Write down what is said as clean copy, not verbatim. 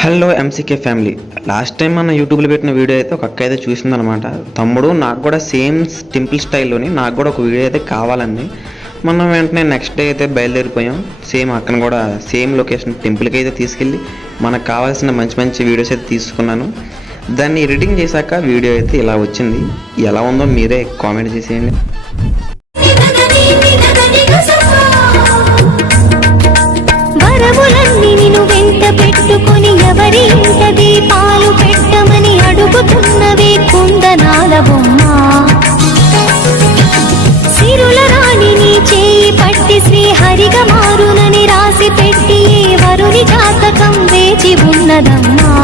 Hello MCK family. Last time మన యూట్యూబ్లో పెట్టిన వీడియో అయితే ఒక అక్క అయితే చూసిందనమాట. తమ్ముడు నాకు కూడా సేమ్ టెంపుల్ స్టైల్లోని నాకు కూడా ఒక వీడియో అయితే కావాలండి. మనం వెంటనే నెక్స్ట్ డే అయితే బయలుదేరిపోయాం. సేమ్ అక్కను కూడా సేమ్ లొకేషన్ టెంపుల్కి అయితే తీసుకెళ్ళి మనకు కావాల్సిన మంచి మంచి వీడియోస్ అయితే తీసుకున్నాను. దాన్ని ఎడిటింగ్ చేశాక వీడియో అయితే ఇలా వచ్చింది. ఎలా ఉందో మీరే కామెంట్ చేసేయండి. పెట్టుకొని ఎవరి ఇంట దీపాలు పెట్టమని అడుగుతున్నవే కుందనాల బొమ్మ. సిరుల రాణిని చేయి పట్టి శ్రీహరిగా మారునని రాసి పెట్టి ఏ వరుని జాతకం వేచి ఉన్నదమ్మా.